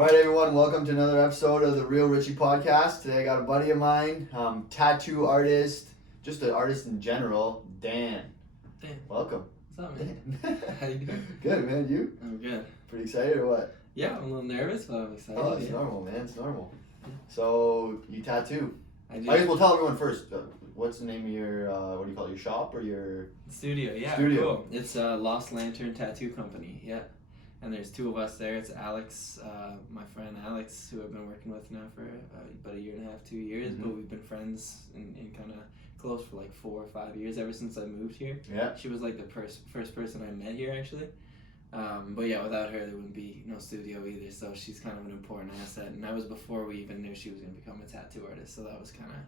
Alright everyone, welcome to another episode of the RealRitchie podcast. Today I got a buddy of mine, tattoo artist, just an artist in general, Dan. Dan. Welcome. What's up, man? How you doing? Good, man. You? I'm good. Pretty excited or what? Yeah, I'm a little nervous, but I'm excited. Oh, it's normal, man. It's normal. So, you tattoo. I do. I guess we'll tell everyone first. What's the name of your, what do you call it, your shop or your... Studio, yeah. Studio. Cool. It's Lost Lantern Tattoo Company, yeah. And there's two of us there. It's Alex, my friend Alex, who I've been working with now for about a year and a half, 2 years. Mm-hmm. But we've been friends and kind of close for like 4 or 5 years ever since I moved here. Yeah. She was like the first person I met here, actually. But yeah, without her, there wouldn't be no studio either. So she's kind of an important asset. And that was before we even knew she was going to become a tattoo artist. So that was kind of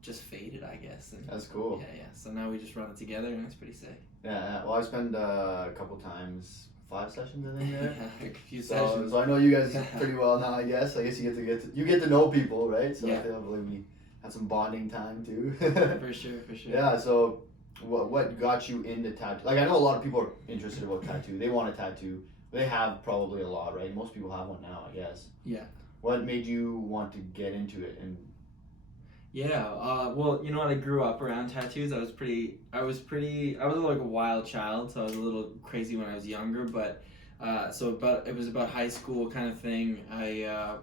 just fated, I guess. And That's cool. yeah. So now we just run it together, and it's pretty sick. Yeah, well, I spent a couple times, 5 sessions in there. Yeah, a few sessions. So I know you guys pretty well now. I guess you get to know people, right? So Yeah. I feel like we had some bonding time too. For sure. Yeah. So what got you into tattoo? Like I know a lot of people are interested about tattoo. They want a tattoo. They have probably a lot, right? Most people have one now, I guess. Yeah. What made you want to get into it? And Yeah, well, you know what, I grew up around tattoos. I was like a wild child, so I was a little crazy when I was younger, but it was about high school kind of thing. I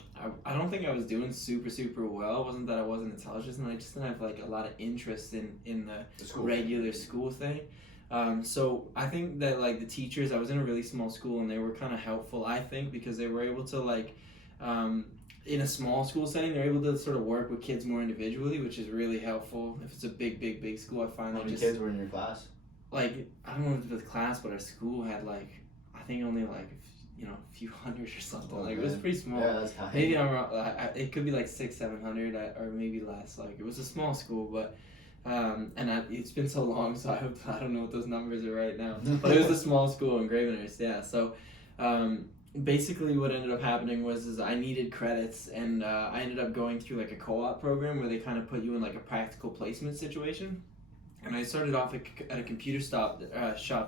don't think I was doing super well. It wasn't that I wasn't intelligent, and I just didn't have like a lot of interest in the school regular school thing. So I think that like the teachers, I was in a really small school, and they were kind of helpful, I think, because they were able to like, in a small school setting, they're able to sort of work with kids more individually, which is really helpful. If it's a big school, I find how many kids were in your class? Like, I don't know if it was class, but our school had like, I think only like, a few hundred or something. Oh, like man. It was pretty small. Yeah, that's tiny. Maybe I'm wrong. It could be like 600-700 or maybe less. Like, it was a small school, but it's been so long, so I don't know what those numbers are right now. But it was a small school in Gravenhurst, yeah. So, basically what ended up happening was I needed credits, and I ended up going through like a co-op program where they kind of put you in like a practical placement situation. And I started off at a computer shop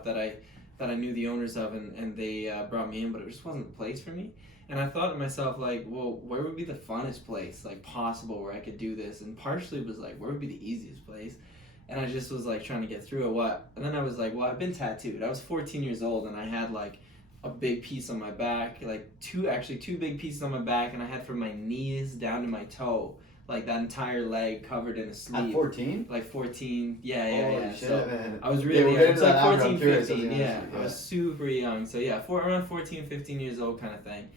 that I knew the owners of, and they brought me in, but it just wasn't the place for me. And I thought to myself, like, well, where would be the funnest place like possible where I could do this? And partially it was like, where would be the easiest place? And I just was like trying to get through it. And then I was like, well, I've been tattooed. I was 14 years old, and I had like a big piece on my back, like two big pieces on my back, and I had from my knees down to my toe, like that entire leg covered in a sleeve. At 14? Like 14. Yeah. Holy shit, so man. I was really young. It's like 14, 15. Yeah. I was super young. So yeah, around 14, 15 years old kind of thing.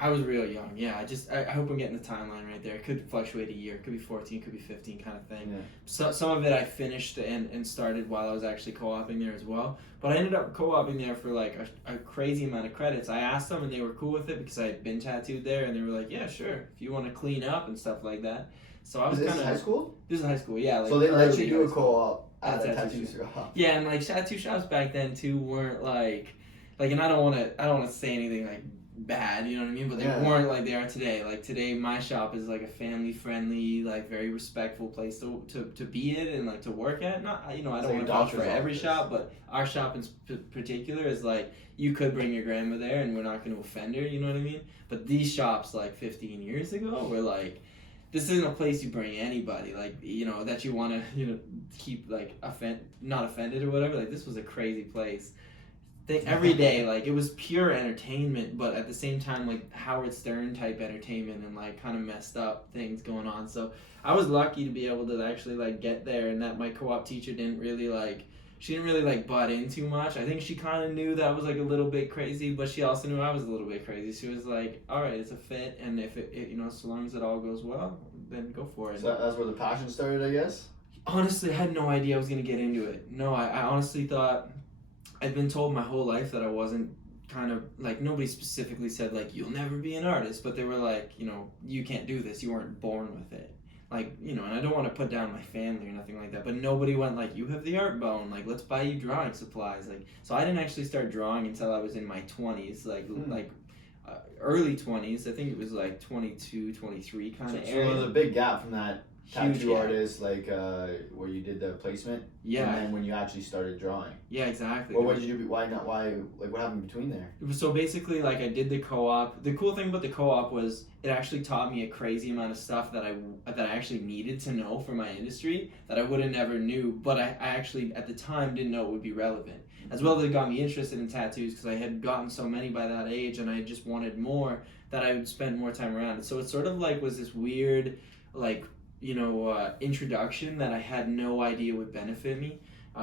I was real young. Yeah, I hope I'm getting the timeline right there. It could fluctuate a year. It could be 14, could be 15 kind of thing. Yeah. So some of it I finished and started while I was actually co-oping there as well. But I ended up co-oping there for like a crazy amount of credits. I asked them, and they were cool with it because I had been tattooed there, and they were like, yeah, sure, if you want to clean up and stuff like that. So I was kind of... This is high school? This is high school, yeah. Like so they let you do a school. co-op at a At tattoo tattoo shop. Yeah, and like tattoo shops back then too weren't like, and I don't want to say anything like bad, you know what I mean? But they weren't like they are today. Like today, my shop is like a family-friendly, like very respectful place to be in and like to work at. Not, I don't want to vouch for every shop, but our shop in particular is like you could bring your grandma there and we're not going to offend her. You know what I mean? But these shops like 15 years ago were like, this isn't a place you bring anybody, like, that you want to, keep like not offended or whatever. Like this was a crazy place. Every day, like, it was pure entertainment, but at the same time, like, Howard Stern type entertainment and, like, kind of messed up things going on. So I was lucky to be able to actually, like, get there, and that my co-op teacher didn't really butt in too much. I think she kind of knew that I was, like, a little bit crazy, but she also knew I was a little bit crazy. She was like, all right, it's a fit, and if it so long as it all goes well, then go for it. So that's where the passion started, I guess? Honestly, I had no idea I was going to get into it. No, I honestly thought... I'd been told my whole life that I wasn't kind of, like, nobody specifically said, like, you'll never be an artist, but they were like, you can't do this, you weren't born with it. Like, and I don't want to put down my family or nothing like that, but nobody went like, you have the art bone, like, let's buy you drawing supplies. Like, so I didn't actually start drawing until I was in my 20s, early 20s. I think it was like 22, 23 kind of area. So there was a big gap from that tattoo artist, like where you did the placement. Yeah. And then when you actually started drawing. Yeah, exactly. Well, what did you do? Why not? Why? Like, what happened between there? So basically, like, I did the co-op. The cool thing about the co-op was it actually taught me a crazy amount of stuff that I actually needed to know for my industry that I would have never knew. But I actually at the time didn't know it would be relevant. As well as it got me interested in tattoos because I had gotten so many by that age and I just wanted more that I would spend more time around it. So it sort of like was this weird, like, introduction that I had no idea would benefit me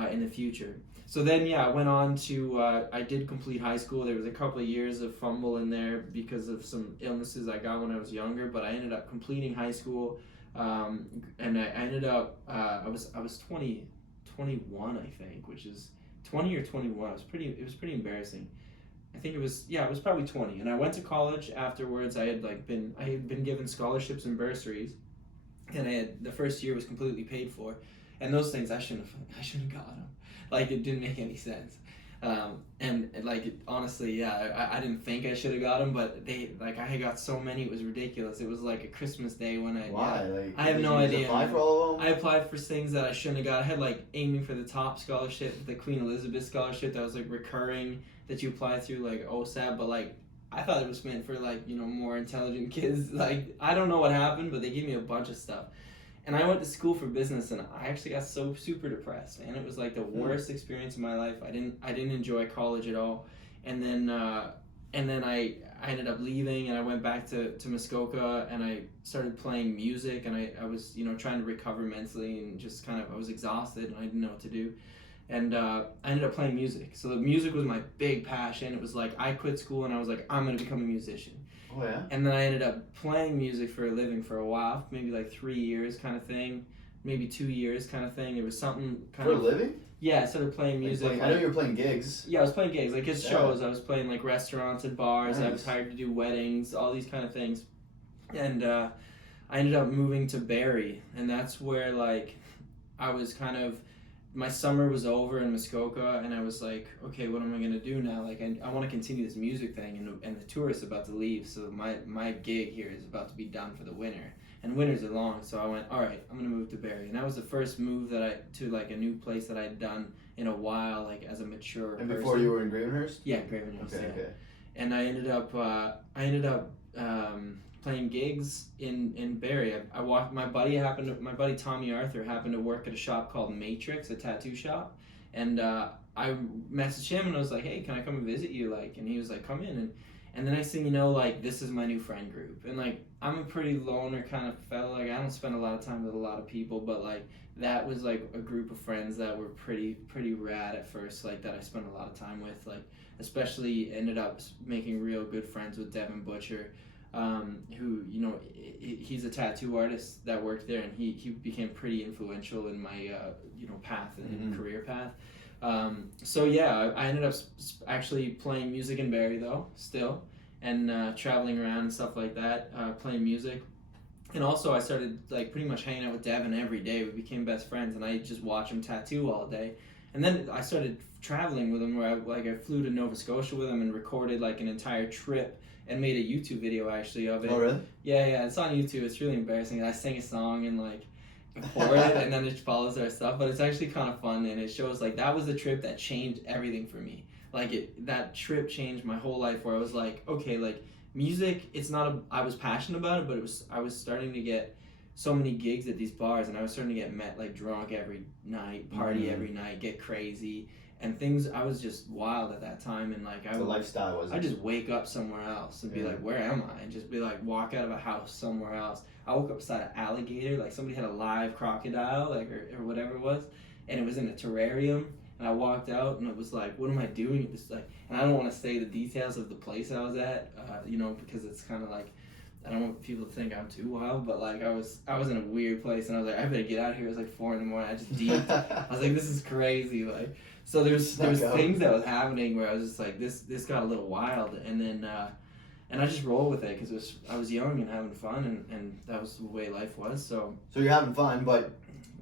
in the future. So then, yeah, I went on to, I did complete high school. There was a couple of years of fumble in there because of some illnesses I got when I was younger, but I ended up completing high school, and I ended up, I was 21, I think, which is 20 or 21. It was pretty embarrassing. I think it was probably 20. And I went to college afterwards. I had been given scholarships and bursaries, and the first year was completely paid for, and those things I shouldn't have got them. Like, it didn't make any sense. And like, honestly, yeah, I didn't think I should have got them, but I got so many, it was ridiculous. It was like a Christmas day when Why? Like, I have no idea. Apply for all of them? I applied for things that I shouldn't have got. I had like aiming for the top scholarship, the Queen Elizabeth scholarship that was like recurring that you apply through like OSAP, but like I thought it was meant for like, more intelligent kids. Like, I don't know what happened, but they gave me a bunch of stuff. And I went to school for business, and I actually got so super depressed, man. It was like the worst experience of my life. I didn't enjoy college at all. And then I ended up leaving, and I went back to Muskoka, and I started playing music, and I was trying to recover mentally, and just kind of I was exhausted, and I didn't know what to do. And I ended up playing music. So the music was my big passion. It was like I quit school, and I was like, I'm gonna become a musician. Oh, yeah? And then I ended up playing music for a living for a while, maybe like 3 years kind of thing, maybe 2 years kind of thing. It was something kind of... For a living? Yeah, I started playing music. I know you were playing gigs. Yeah, I was playing gigs, like his shows. I was playing like restaurants and bars. Nice. I was hired to do weddings, all these kind of things. And I ended up moving to Barrie, and that's where like I was kind of... My summer was over in Muskoka, and I was like, okay, what am I going to do now? Like, I want to continue this music thing, and the tour is about to leave, so my gig here is about to be done for the winter. And winters are long, so I went, all right, I'm going to move to Barrie. And that was the first move to like a new place that I'd done in a while, like as a mature person. And before you were in Gravenhurst? Yeah, Gravenhurst, okay, yeah. Okay. And I ended up playing gigs in Barrie. My buddy Tommy Arthur happened to work at a shop called Matrix, a tattoo shop, and I messaged him and I was like, hey, can I come and visit you? Like, and he was like, come in. And the next thing you know, like, this is my new friend group, and like I'm a pretty loner kind of fellow. Like, I don't spend a lot of time with a lot of people, but like that was like a group of friends that were pretty rad at first, like that I spent a lot of time with. Like, especially ended up making real good friends with Devin Butcher. Who he's a tattoo artist that worked there, and he became pretty influential in my path and career path. So yeah, I ended up actually playing music in Barrie though still, and traveling around and stuff like that, playing music. And also I started like pretty much hanging out with Devin every day. We became best friends, and I just watch him tattoo all day. And then I started traveling with him, where I flew to Nova Scotia with him and recorded like an entire trip and made a YouTube video actually of it. Oh, really? Yeah, it's on YouTube. It's really embarrassing. I sang a song and like before it, and then it follows our stuff, but it's actually kind of fun, and it shows like that was the trip that changed everything for me. Like that trip changed my whole life, where I was like, okay, like music, I was passionate about it, but I was starting to get so many gigs at these bars, and I was starting to get met like drunk every night, party every night, get crazy. And things, I was just wild at that time, and like the lifestyle was. I just wake up somewhere else and be like, where am I? And just be like, walk out of a house somewhere else. I woke up beside an alligator, like somebody had a live crocodile, like or whatever it was, and it was in a terrarium. And I walked out, and it was like, what am I doing? It's like, and I don't want to say the details of the place I was at, because it's kind of like, I don't want people to think I'm too wild, but like I was in a weird place, and I was like, I better get out of here. It was like 4 a.m. I just deeped. I was like, this is crazy, like. So there was things that was happening where I was just like, this got a little wild, and then and I just rolled with it because I was young and having fun, and that was the way life was. So you're having fun, but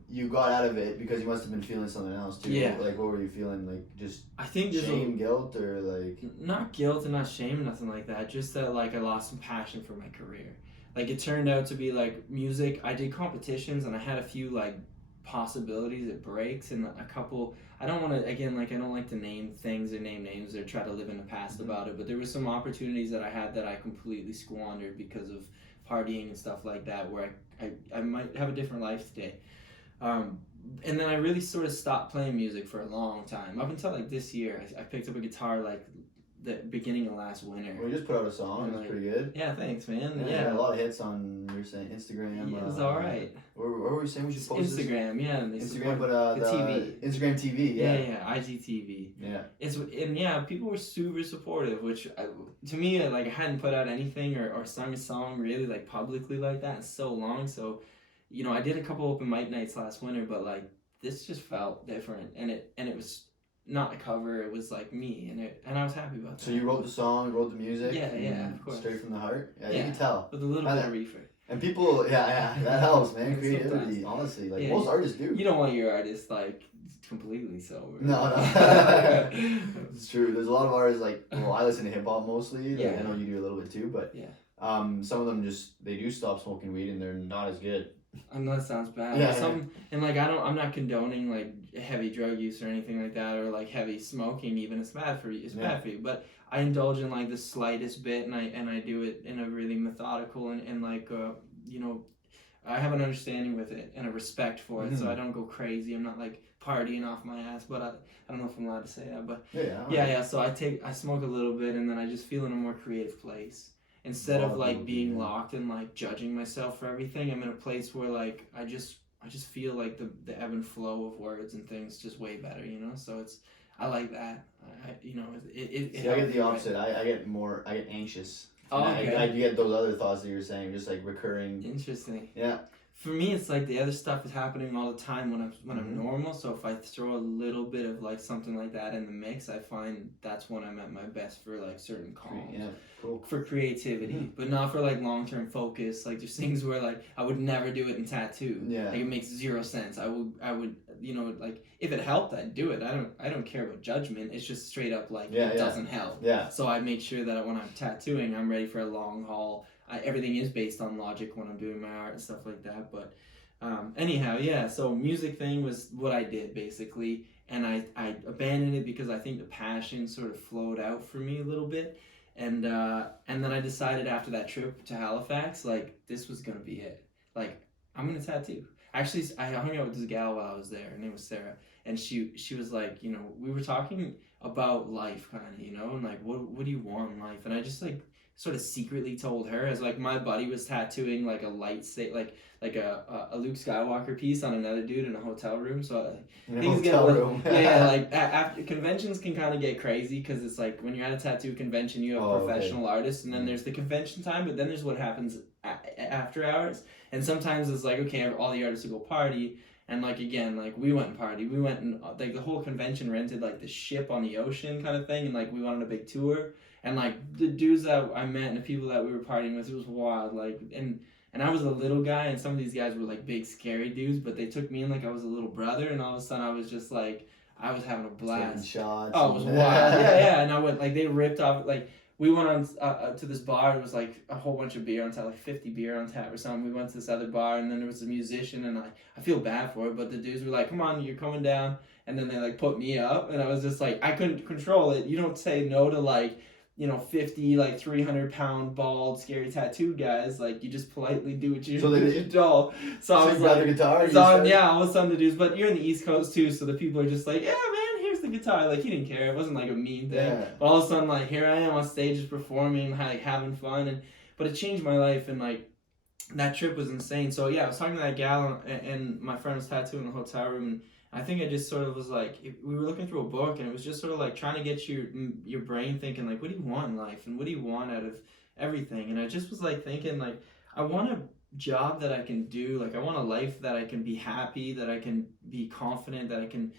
you got out of it because you must have been feeling something else too. Yeah. Like, what were you feeling? Like, just I think shame, guilt, or like... Not guilt and not shame, nothing like that. Just that like I lost some passion for my career. like it turned out to be like music. I did competitions and I had a few like possibilities at breaks and a couple. I don't want to, again, like I don't like to name things or name names or try to live in the past about it, but there were some opportunities that I had that I completely squandered because of partying and stuff like that, where I might have a different life today. And then I really sort of stopped playing music for a long time, up until like this year. I picked up a guitar like the beginning of last winter. Well, you just put out a song. It's pretty good. Yeah, thanks, man. Yeah, a lot of hits on, you're saying, Instagram. Yeah, it was alright. Where were you saying we should post Instagram, this? yeah. And Instagram, but the TV. Instagram TV, yeah. Yeah, IGTV. Yeah. And yeah, people were super supportive, which to me, like I hadn't put out anything or sung a song really like publicly like that in so long. So, you know, I did a couple open mic nights last winter, but like this just felt different, and it was not a cover, it was like me, and I was happy about that. So you wrote the song, wrote the music? Yeah, of course. Straight from the heart? Yeah, you can tell. With a little bit of reefer. And people, yeah, that helps, man. Creativity, honestly. Like, most artists do. You don't want your artist, like, completely sober. No. It's true. There's a lot of artists, like, well, I listen to hip-hop mostly. Like, I know you do a little bit too, but some of them they do stop smoking weed and they're not as good. I know that sounds bad. Yeah, And like I'm not condoning like heavy drug use or anything like that, or like heavy smoking even. It's bad for you. It's bad for you. But I indulge in like the slightest bit, and I do it in a really methodical and like you know, I have an understanding with it and a respect for it, so I don't go crazy. I'm not like partying off my ass, but I don't know if I'm allowed to say that, but yeah. So I smoke a little bit, and then I just feel in a more creative place. Instead of like being locked and like judging myself for everything, I'm in a place where like I just feel like the ebb and flow of words and things just way better, you know. So I like that. You know, it See, I get the opposite. I get anxious. Oh, okay. I get those other thoughts that you're saying, just like recurring. Interesting. Yeah. For me, it's like the other stuff is happening all the time when I'm normal. So if I throw a little bit of like something like that in the mix, I find that's when I'm at my best for like certain calms. Yeah, cool. For creativity, but not for like long-term focus. Like there's things where like I would never do it in tattoo. Yeah. Like it makes zero sense. I would you know, like if it helped, I'd do it. I don't care about judgment. It's just straight up like it doesn't help. Yeah. So I make sure that when I'm tattooing, I'm ready for a long haul. Everything is based on logic when I'm doing my art and stuff like that. But anyhow, yeah. So music thing was what I did basically, and I abandoned it because I think the passion sort of flowed out for me a little bit, and then I decided after that trip to Halifax, like this was gonna be it. Like I'm gonna tattoo. Actually, I hung out with this gal while I was there. Her name was Sarah, and she was like, you know, we were talking about life, kind of, you know, and like what do you want in life, and I just like sort of secretly told her, as like my buddy was tattooing like a like a Luke Skywalker piece on another dude in a hotel room. So things get like after conventions can kind of get crazy because it's like when you're at a tattoo convention, you have professional artists, and then there's the convention time, but then there's what happens after hours, and sometimes it's like okay, all the artists will go party. And like again, like we went and partied. We went and like the whole convention rented like the ship on the ocean kind of thing, and like we went on a big tour. And like the dudes that I met and the people that we were partying with, it was wild. Like and I was a little guy, and some of these guys were like big scary dudes, but they took me in like I was a little brother, and all of a sudden I was just like I was having a blast. Shots. Oh, it was wild. Yeah. And I went like they ripped off like. We went on to this bar. It was like a whole bunch of beer on tap, like 50 beer on tap or something. We went to this other bar, and then there was a musician, and I feel bad for it, but the dudes were like, come on, you're coming down. And then they like put me up, and I was just like, I couldn't control it. You don't say no to like, you know, 50, like 300-pound, bald, scary tattoo guys. Like, you just politely do what you do. So I was like, guitar, all of a sudden the dudes, but you're in the East Coast too, so the people are just like, yeah, man. The guitar, like he didn't care. It wasn't like a mean thing. But all of a sudden, like here I am on stage just performing, like having fun, but it changed my life, and like that trip was insane. So yeah, I was talking to that gal, and my friend was tattooing in the hotel room, and I think I just sort of was like, we were looking through a book, and it was just sort of like trying to get your brain thinking like, what do you want in life, and what do you want out of everything? And I just was like thinking like, I want a job that I can do, like I want a life that I can be happy, that I can be confident, that I can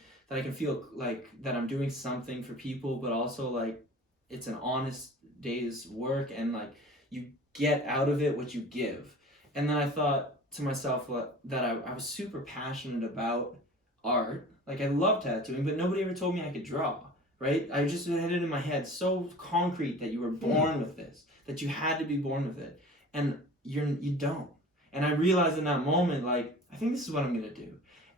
feel like that I'm doing something for people, but also like it's an honest day's work, and like you get out of it what you give. And then I thought to myself that I was super passionate about art. Like I love tattooing, but nobody ever told me I could draw, right? I just had it in my head so concrete that you were born with this, that you had to be born with it. And you don't. And I realized in that moment, like, I think this is what I'm gonna do.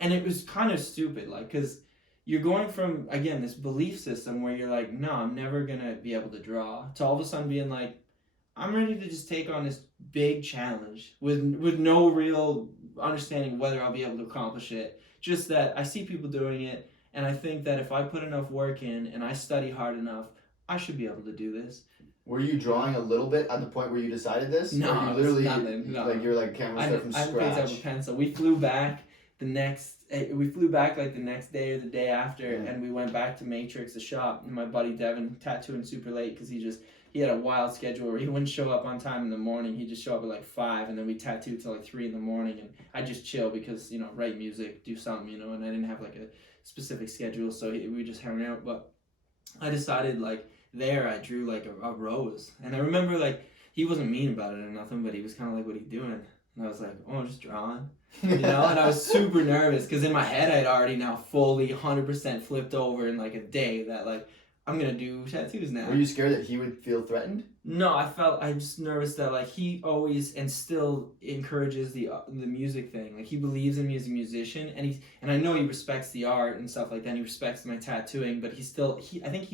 And it was kind of stupid, like, because you're going from, again, this belief system where you're like, no, I'm never gonna be able to draw, to all of a sudden being like, I'm ready to just take on this big challenge with no real understanding whether I'll be able to accomplish it. Just that I see people doing it, and I think that if I put enough work in and I study hard enough, I should be able to do this. Were you drawing a little bit at the point where you decided this? No, or you literally nothing. No. Like you're like, can't start from scratch. I picked up a pencil. We flew back like the next day or the day after, and we went back to Matrix, the shop. And my buddy Devin, tattooing super late because he had a wild schedule where he wouldn't show up on time in the morning. He'd just show up at like 5, and then we tattooed till like 3 in the morning. And I just chill because, write music, do something, and I didn't have like a specific schedule, so we just hung out. But I decided, like, there I drew like a rose, and I remember, like, he wasn't mean about it or nothing, but he was kind of like, what are you doing? And I was like, oh, I'm just drawing, and I was super nervous because in my head I'd already now fully 100% flipped over in like a day that, like, I'm gonna do tattoos now. Were you scared that he would feel threatened? No, I'm just nervous that, like, he always and still encourages the music thing. Like, he believes in me as a musician, and I know he respects the art and stuff like that. And he respects my tattooing, but I think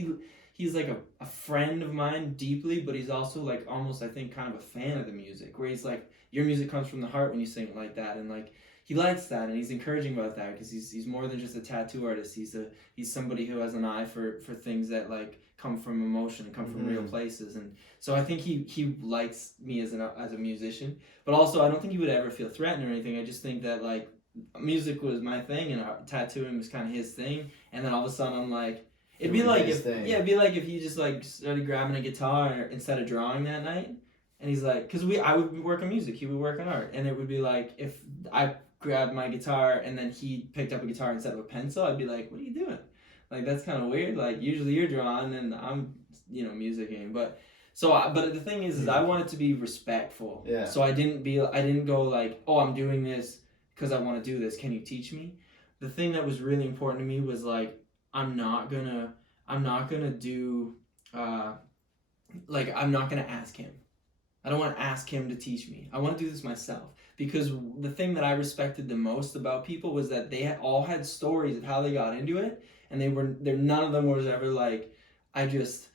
he's like a friend of mine deeply, but he's also like almost, I think, kind of a fan of the music, where he's like, your music comes from the heart when you sing it like that, and like, he likes that, and he's encouraging about that because he's more than just a tattoo artist. He's somebody who has an eye for things that, like, come from emotion and come from real places. And so I think he likes me as a musician, but also I don't think he would ever feel threatened or anything. I just think that, like, music was my thing and tattooing was kind of his thing. And then all of a sudden I'm like, it'd be like if he just like started grabbing a guitar instead of drawing that night. And he's like, because I would work on music, he would work on art, and it would be like if I grabbed my guitar and then he picked up a guitar instead of a pencil, I'd be like, what are you doing? Like, that's kind of weird. Like, usually you're drawing and I'm, musicking. But the thing is I wanted to be respectful. Yeah. So I didn't go like, oh, I'm doing this because I want to do this. Can you teach me? The thing that was really important to me was, like, I'm not gonna do, I'm not gonna ask him. I don't want to ask him to teach me. I want to do this myself. Because the thing that I respected the most about people was that they all had stories of how they got into it, and none of them was ever like, I just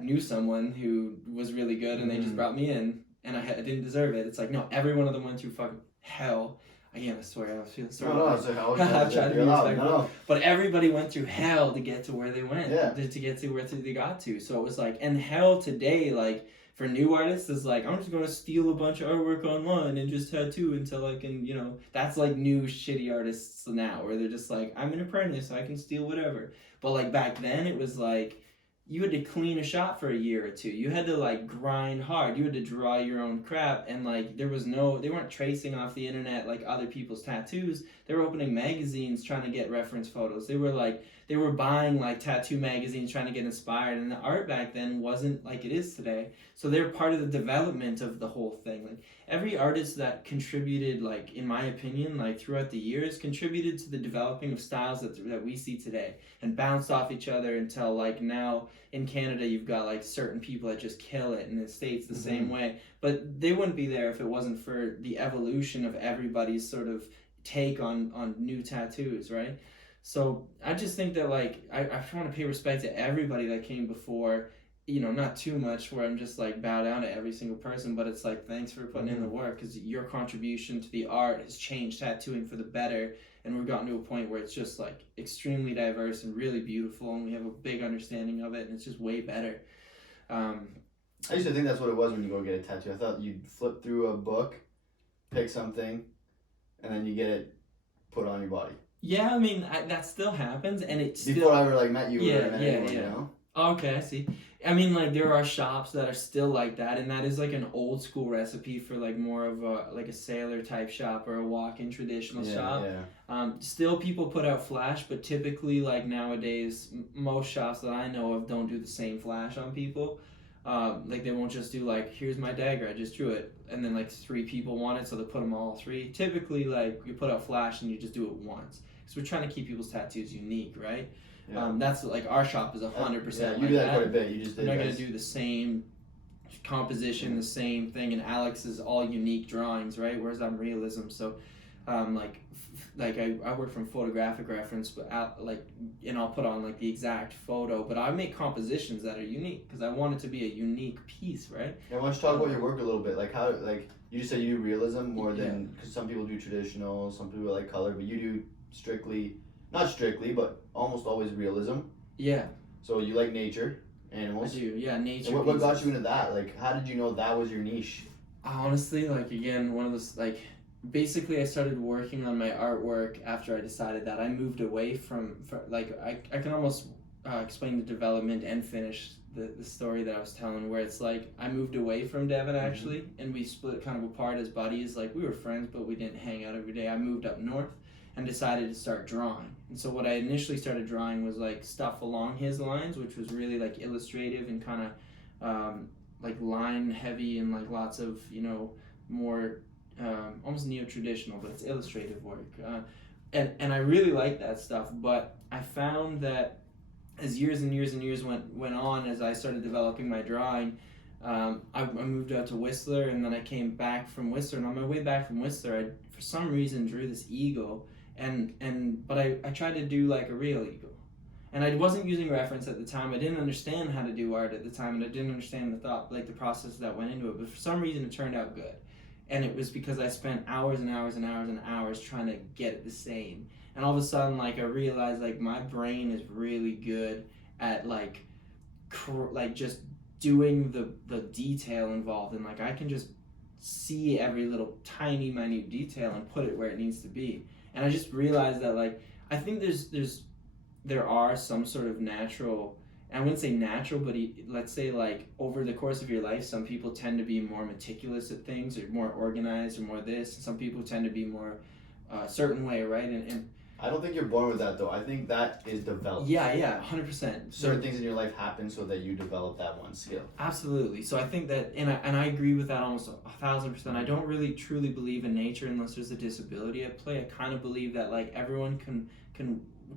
knew someone who was really good and they just brought me in and I didn't deserve it. It's like, no, every one of them went through fucking hell. Again, I swear, I feel sorry. No, it's a hell. I've tried to be respectful. But everybody went through hell to get to where they went. Yeah. To get to where they got to. So it was like, and hell today, like, for new artists is like, I'm just going to steal a bunch of artwork online and just tattoo until I can, that's like new shitty artists now, where they're just like, I'm an apprentice, I can steal whatever. But like back then, it was like, you had to clean a shop for a year or two. You had to, like, grind hard. You had to draw your own crap, and like they weren't tracing off the internet like other people's tattoos. They were opening magazines trying to get reference photos. They were buying like tattoo magazines trying to get inspired, and the art back then wasn't like it is today. So they were part of the development of the whole thing. Like, every artist that contributed, like, in my opinion, like, throughout the years, contributed to the developing of styles that we see today, and bounced off each other until, like, now in Canada you've got like certain people that just kill it, and in the States the same way. But they wouldn't be there if it wasn't for the evolution of everybody's sort of take on new tattoos, right? So I just think that, like, I want to pay respect to everybody that came before, not too much where I'm just like bow down to every single person, but it's like, thanks for putting in the work, because your contribution to the art has changed tattooing for the better, and we've gotten to a point where it's just like extremely diverse and really beautiful, and we have a big understanding of it, and it's just way better. I used to think that's what it was when you go get a tattoo. I thought you'd flip through a book, pick something, and then you get it put on your body. Yeah, I mean, that still happens, and it's still... Before I ever, like, met you or met anyone, you know? Okay, I see. I mean, like, there are shops that are still like that, and that is like an old school recipe for like more of a sailor type shop or a walk-in traditional shop. Yeah. Still, people put out flash, but typically, like, nowadays, most shops that I know of don't do the same flash on people. Like, they won't just do like, here's my dagger, I just drew it, and then like 3 people want it, so they put them all 3. Typically, like, you put out flash and you just do it once, because we're trying to keep people's tattoos unique, right? Yeah. That's like, our shop is 100%. You do that quite a bit. You just did. I'm not gonna do the same composition, the same thing, and Alex is all unique drawings, right? Whereas I'm realism. So, I work from photographic reference, but and I'll put on like the exact photo, but I make compositions that are unique because I want it to be a unique piece, right? Yeah, why don't you talk about your work a little bit? Like how, like you just said you do realism more than, because some people do traditional, some people like color, but you do not strictly, but almost always realism. Yeah. So you like nature, animals. I do, yeah, nature. And what got you into that? Like, how did you know that was your niche? Honestly, like again, one of those basically I started working on my artwork after I decided that I moved away from like I can almost explain the development and finish the story that I was telling, where it's like I moved away from Devon actually, and we split kind of apart as buddies. Like we were friends, but we didn't hang out every day. I moved up north and decided to start drawing. And so what I initially started drawing was like stuff along his lines, which was really like illustrative and kind of like line heavy and like lots of, you know, more almost neo-traditional, but it's illustrative work. And I really like that stuff, but I found that as years and years and years went on, as I started developing my drawing, I moved out to Whistler, and then I came back from Whistler, and on my way back from Whistler, I for some reason drew this eagle, but I tried to do like a real eagle. And I wasn't using reference at the time. I didn't understand how to do art at the time, and I didn't understand the process that went into it, but for some reason it turned out good. And it was because I spent hours and hours and hours and hours trying to get it the same. And all of a sudden, like, I realized, like, my brain is really good at, like just doing the detail involved. And, like, I can just see every little tiny, minute detail and put it where it needs to be. And I just realized that, like, I think there are some sort of natural, I wouldn't say natural, but let's say like over the course of your life, some people tend to be more meticulous at things or more organized or more this, and some people tend to be more a certain way, right? And I don't think you're born with that though. I think that is developed. Yeah, 100%. Certain things in your life happen so that you develop that one skill. Absolutely. So I think that, and I agree with that almost 1,000%. I don't really truly believe in nature unless there's a disability at play. I kind of believe that like everyone can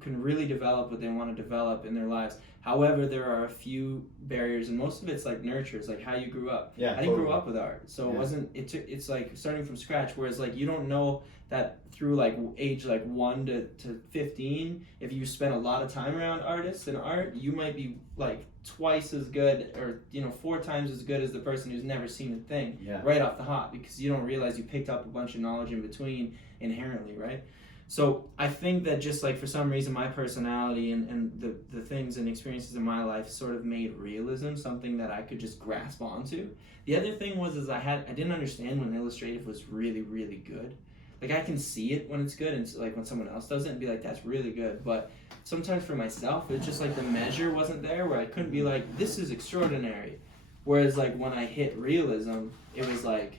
really develop what they want to develop in their lives. However, there are a few barriers, and most of it's like nurture. It's like how you grew up. Yeah, I didn't grow up with art, so it's like starting from scratch. Whereas like you don't know that through like age like 1 to 15, if you spend a lot of time around artists and art, you might be like twice as good, or 4 times as good as the person who's never seen a thing right off the hop, because you don't realize you picked up a bunch of knowledge in between inherently, right? So I think that just like for some reason my personality and the things and experiences in my life sort of made realism something that I could just grasp onto. The other thing was I didn't understand when illustrative was really, really good. Like I can see it when it's good, and like when someone else does it and be like, that's really good. But sometimes for myself, it's just like the measure wasn't there, where I couldn't be like, this is extraordinary. Whereas like when I hit realism, it was like,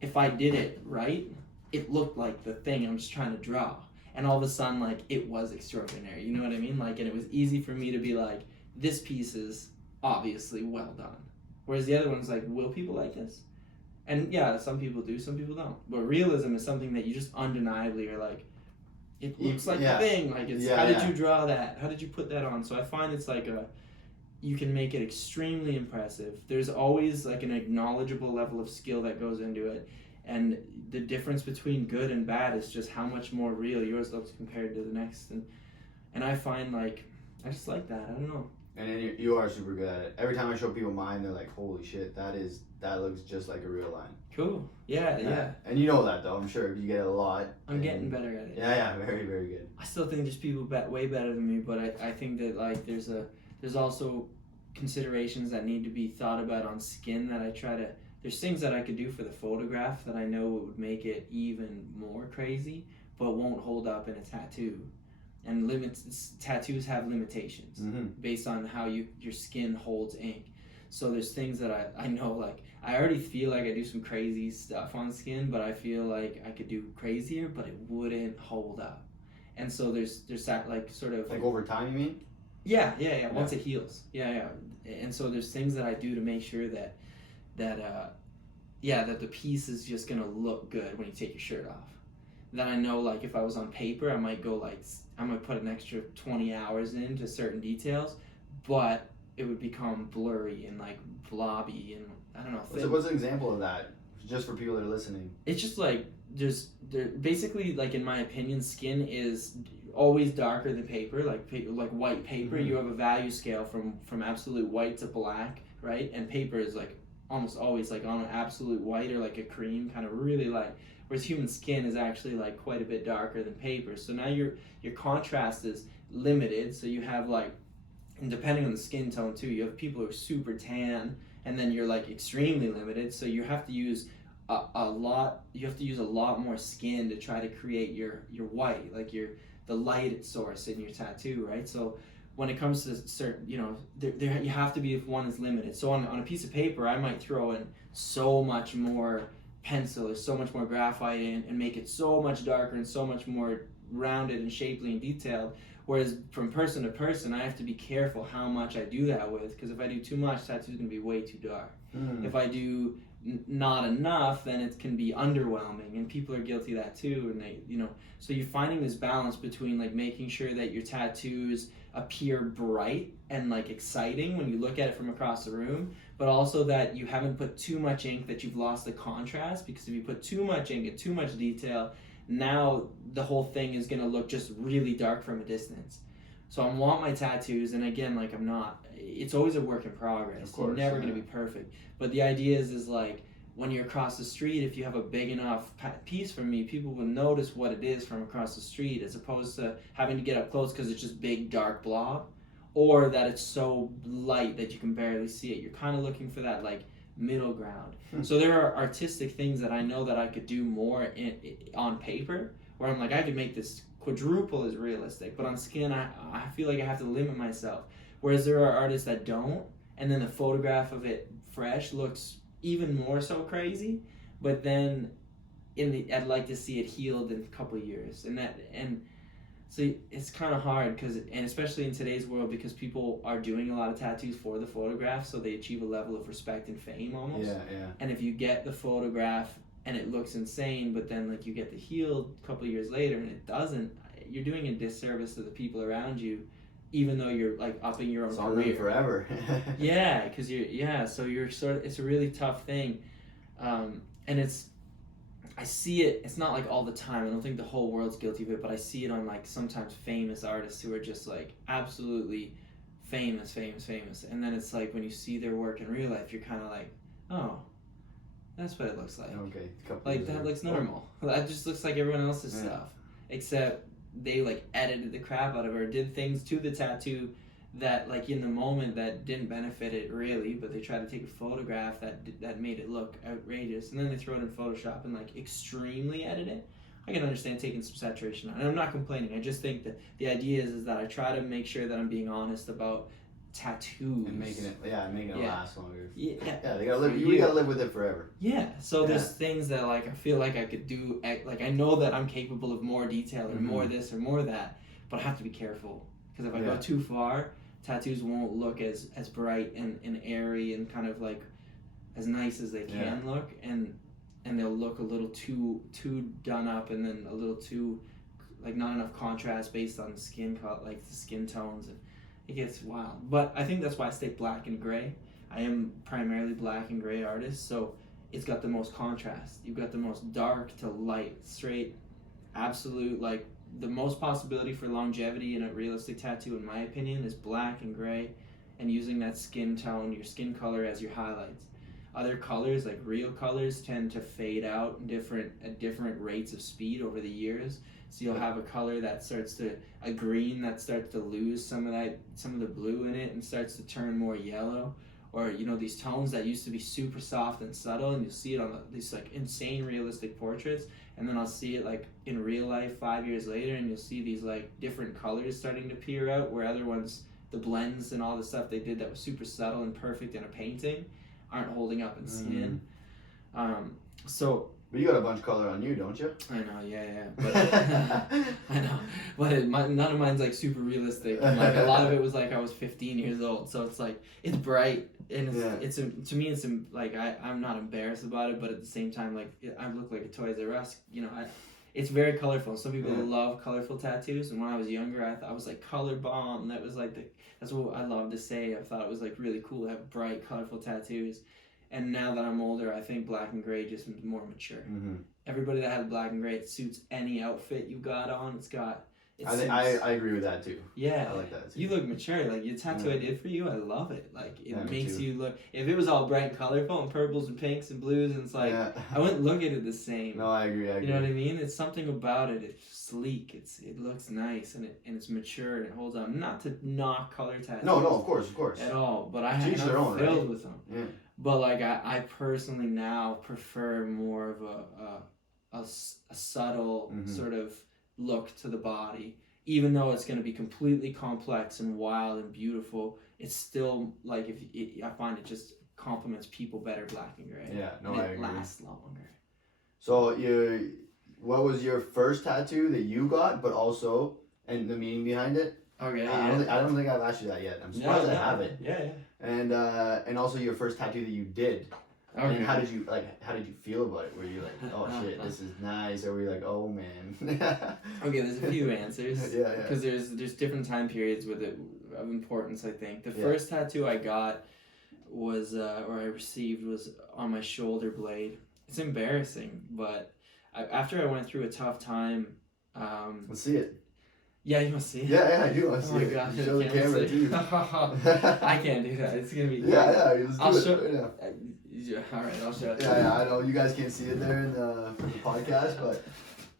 if I did it right, it looked like the thing I'm just trying to draw. And all of a sudden, like, it was extraordinary. You know what I mean? Like, and it was easy for me to be like, this piece is obviously well done. Whereas the other one's like, will people like this? And yeah, some people do, some people don't. But realism is something that you just undeniably are like, it looks like the thing. Like, it's how did you draw that? How did you put that on? So I find it's like you can make it extremely impressive. There's always like an acknowledgeable level of skill that goes into it. And the difference between good and bad is just how much more real yours looks compared to the next. And I find like, I just like that. I don't know. And then you are super good at it. Every time I show people mine, they're like, holy shit, that looks just like a real line. Cool. Yeah. And you know that though, I'm sure. You get it a lot. I'm getting better at it. Yeah, very, very good. I still think there's people way better than me, but I think that like there's also considerations that need to be thought about on skin that I try to. There's things that I could do for the photograph that I know would make it even more crazy, but won't hold up in a tattoo. And tattoos have limitations based on how your skin holds ink. So there's things that I know, like, I already feel like I do some crazy stuff on skin, but I feel like I could do crazier, but it wouldn't hold up. And so there's that, like, sort of... Like over time, you mean? Yeah. Once it heals. Yeah. And so there's things that I do to make sure that the piece is just gonna look good when you take your shirt off. Then I know, like, if I was on paper, I might put an extra 20 hours into certain details, but it would become blurry and like blobby, and I don't know. What's an example of that? Just for people that are listening. It's just like basically, like, in my opinion, skin is always darker than paper, like white paper. Mm-hmm. You have a value scale from absolute white to black, right? And paper is like almost always like on an absolute white or like a cream, kind of really light. Whereas human skin is actually like quite a bit darker than paper. So now your contrast is limited. So you have like, and depending on the skin tone too, you have people who are super tan, and then you're like extremely limited. So you have to use a lot. You have to use a lot more skin to try to create your white, like the light source in your tattoo, right? So when it comes to certain, there you have to be, if one is limited. So on a piece of paper, I might throw in so much more pencil or so much more graphite in and make it so much darker and so much more rounded and shapely and detailed. Whereas from person to person, I have to be careful how much I do that with, because if I do too much, tattoo's gonna be way too dark. If I do not enough, then it can be underwhelming, and people are guilty of that too. And they, so you're finding this balance between like making sure that your tattoos appear bright and like exciting when you look at it from across the room, but also that you haven't put too much ink that you've lost the contrast, because if you put too much ink and too much detail, now the whole thing is going to look just really dark from a distance. So I want my tattoos, and again, like, it's always a work in progress. You're never going to be perfect. But the idea is like, when you're across the street, if you have a big enough piece from me, people will notice what it is from across the street, as opposed to having to get up close because it's just big dark blob, or that it's so light that you can barely see it. You're kind of looking for that like middle ground. So there are artistic things that I know that I could do more on paper, where I'm like, I could make this quadruple as realistic, but on skin I feel like I have to limit myself. Whereas there are artists that don't, and then the photograph of it fresh looks even more so crazy, but then I'd like to see it healed in a couple of years, and so it's kind of hard, and especially in today's world, because people are doing a lot of tattoos for the photograph, so they achieve a level of respect and fame almost. Yeah. And if you get the photograph and it looks insane, but then like you get the healed a couple of years later and it doesn't, you're doing a disservice to the people around you, even though you're like upping your own career forever. Yeah, because so you're it's a really tough thing, and I see it. It's not like all the time. I don't think the whole world's guilty of it, but I see it on like sometimes famous artists who are just like absolutely famous, and then it's like when you see their work in real life, you're kind of like, oh, that's what it looks like. Okay, like that looks normal. That just looks like everyone else's stuff, except they like edited the crap out of it, or did things to the tattoo that like in the moment that didn't benefit it really, but they tried to take a photograph that made it look outrageous, and then they throw it in Photoshop and like extremely edit it. I can understand taking some saturation out, and I'm not complaining. I just think that the idea is that I try to make sure that I'm being honest about tattoos and making it last longer. Yeah, they gotta live. You gotta live with it forever. Yeah. So there's things that like I feel like I could do. Like I know that I'm capable of more detail or more this or more that, but I have to be careful, because if I go too far, tattoos won't look as bright and airy and kind of like as nice as they can look, and they'll look a little too done up, and then a little too like not enough contrast based on the skin color, like the skin tones, and it gets wild. But I think that's why I stay black and gray. I am primarily black and gray artist, so it's got the most contrast. You've got the most dark to light, straight, absolute, like the most possibility for longevity in a realistic tattoo, in my opinion, is black and gray, and using that skin tone, your skin color, as your highlights. Other colors, like real colors, tend to fade out at different rates of speed over the years. So you'll have a color that a green that starts to lose some of the blue in it and starts to turn more yellow. Or, these tones that used to be super soft and subtle, and you'll see it on these like insane realistic portraits, and then I'll see it like in real life 5 years later, and you'll see these like different colors starting to peer out, where other ones, the blends and all the stuff they did that was super subtle and perfect in a painting, aren't holding up in skin. But you got a bunch of color on you, don't you? I know, yeah. But I know, but none of mine's like super realistic. And, like a lot of it was like I was 15 years old, so it's like it's bright, and it's to me it's like I'm not embarrassed about it, but at the same time, like I look like a Toys R Us. It's very colorful. Some people love colorful tattoos, and when I was younger, I thought I was like color bomb. That's what I love to say. I thought it was like really cool to have bright, colorful tattoos. And now that I'm older, I think black and gray just is more mature. Mm-hmm. Everybody that has black and gray, it suits any outfit you got on. I agree with that too. Yeah, I like that too. You look mature. Like your tattoo I did for you, I love it. Like it makes too. you look. If it was all bright and colorful and purples and pinks and blues, and it's like I wouldn't look at it the same. No, I agree. You know what I mean? It's something about it. It's sleek. It looks nice and it's mature and it holds on. Not to knock color tattoos. No, of course. At all. But I'm filled right? With them. Yeah. But like I personally now prefer more of a subtle sort of look to the body. Even though it's going to be completely complex and wild and beautiful, it's still like I find it just complements people better black and gray. Yeah, no, and I agree. It lasts longer. So what was your first tattoo that you got, but also and the meaning behind it? Okay. I don't think I've asked you that yet. I'm surprised I haven't. Yeah. And also your first tattoo that you did. Okay. And how did you feel about it? Were you like, oh shit, this is nice, or were you like, oh man? Okay, there's a few answers. Yeah. Because there's different time periods with it of importance. I think the first tattoo I got was or I received was on my shoulder blade. It's embarrassing, but after I went through a tough time. Let's see it. Yeah, you must see it. Yeah, I do. I see it. Gosh, show the camera too. I can't do that. It's gonna be. Yeah. Let's do it right now. Yeah, all right, I'll show it. Yeah, I know you guys can't see it there in the podcast, but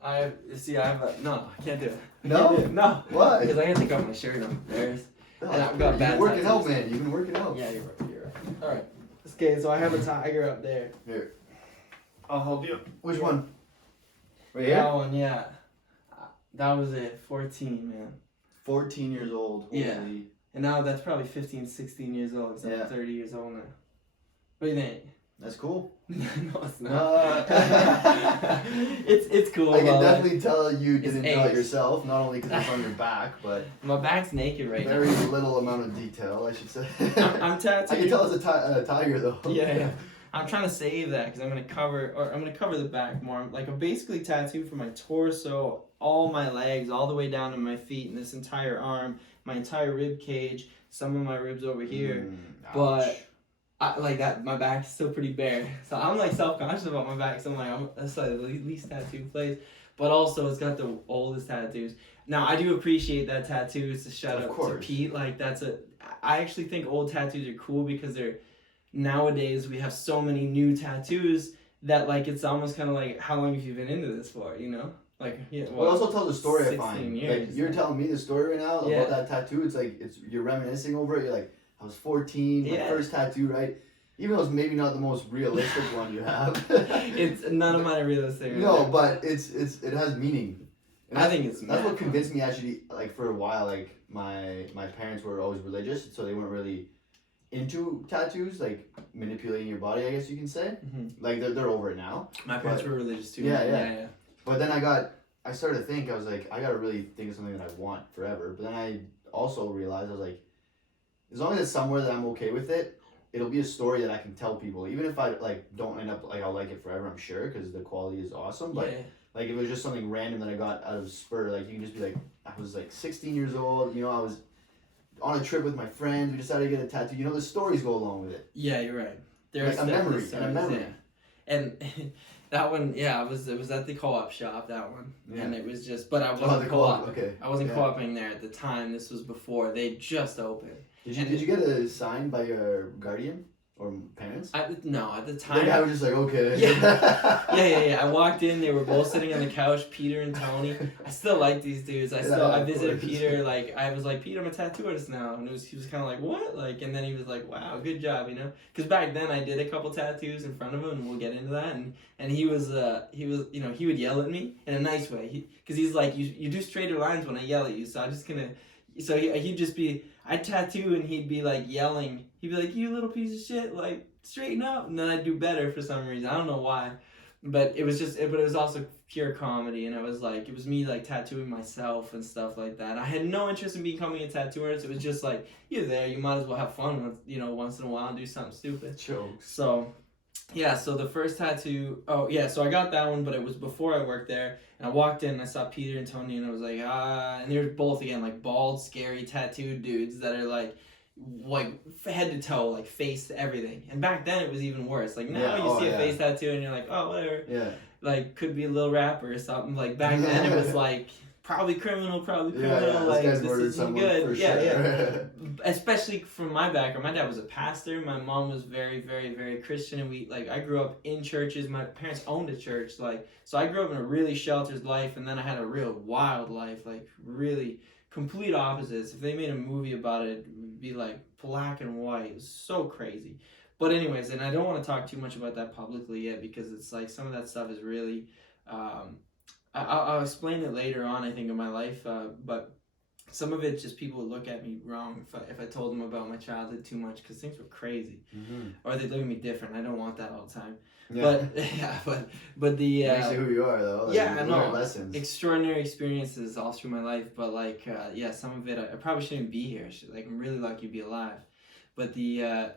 I have no, I can't do it. No? Why? Because I gotta take off my shirt. I'm embarrassed. No, and I've got bad. You've been working out, man. You've been working out. Yeah, you're right. All right. Okay, so I have a tiger up there. Here. I'll help you. Which one? Right here? That one, yeah. That was it. 14, man. 14 years old. Holy. Yeah. And now that's probably 15, 16 years old. So I'm 30 years old now. What do you think? That's cool. No, it's not. It's cool. I can definitely tell you didn't draw it age. yourself, not only because it's on your back, but my back's naked right very now. little amount of detail, I should say. I'm tattooed. I can tell it's a tiger though. Yeah. I'm trying to save that because I'm gonna cover the back more. Like I'm basically tattooed from my torso, all my legs, all the way down to my feet, and this entire arm, my entire rib cage, some of my ribs over here, but. Like that, my back is still pretty bare, so I'm like self-conscious about my back. So I'm like, that's like the least tattooed place, but also it's got the oldest tattoos. Now I do appreciate that tattoo. It's a shout out to Pete. Like I actually think old tattoos are cool because nowadays we have so many new tattoos that like it's almost kind of like how long have you been into this for? You know, like Well, it also tells a story. I 16 find years, like you're telling me the story right now about that tattoo. It's like you're reminiscing over it. You're like. I was 14, my first tattoo, right? Even though it's maybe not the most realistic one you have. It's none of mine are realistic. No, but it has meaning. And I think it's that's what convinced me actually. Like for a while, like my parents were always religious, so they weren't really into tattoos, like manipulating your body. I guess you can say. Mm-hmm. Like they're over it now. My parents were religious too. Yeah. But then I started to think. I was like, I gotta really think of something that I want forever. But then I also realized I was like. As long as it's somewhere that I'm okay with it, it'll be a story that I can tell people. Even if I like don't end up like I'll like it forever, I'm sure, because the quality is awesome. But like if it was just something random that I got out of spur, like you can just be like, I was like 16 years old. You know, I was on a trip with my friends. We decided to get a tattoo. You know, the stories go along with it. Yeah, you're right. There's like a memory. And that one, it was at the co-op shop, that one. Yeah. And it was just, but I wasn't co-op. Okay. I wasn't co-oping there at the time. This was before. They just opened. Did you get a sign by your guardian or parents? No, at the time. The guy was just like, okay. Yeah. I walked in. They were both sitting on the couch, Peter and Tony. I still like these dudes. I visited Peter. Like I was like, Peter, I'm a tattoo artist now, and he was kind of like, what? Like, and then he was like, wow, good job, you know? Because back then I did a couple tattoos in front of him, and we'll get into that. And he was, you know, he would yell at me in a nice way. Because he's like, you do straighter lines when I yell at you, so I'm just gonna. So he'd just be. I'd tattoo and he'd be like yelling. He'd be like, you little piece of shit, like straighten up. And then I'd do better for some reason. I don't know why. But it was also pure comedy. And it was me like tattooing myself and stuff like that. I had no interest in becoming a tattoo artist. It was just like, you're there, you might as well have fun, once in a while and do something stupid. Jokes. So, so the first tattoo, so I got that one, but it was before I worked there. And I walked in and I saw Peter and Tony and I was like, and they were both, again, like bald, scary, tattooed dudes that are like, like head to toe, like face to everything. And back then it was even worse. Like now Yeah, you see a face tattoo and you're like, oh, whatever. Yeah. Like could be a little rapper or something. Like back then it was like probably criminal. Yeah, Like this guy's this murdered isn't someone good. for Yeah. sure. Especially from my background, my dad was a pastor. My mom was very, very, very Christian, and I grew up in churches. My parents owned a church, so I grew up in a really sheltered life, and then I had a real wild life, like really complete opposites. If they made a movie about it, it would be like black and white. It was so crazy. But anyways, and I don't want to talk too much about that publicly yet because it's like some of that stuff is really. I'll explain it later on, I think, in my life, but some of it just people would look at me wrong if I told them about my childhood too much because things were crazy, or they'd look at me different. I don't want that all the time. Yeah. But the makes you who you are though. Like, yeah, I know. Lessons. Extraordinary experiences all through my life, but some of it I probably shouldn't be here. Like I'm really lucky to be alive, but so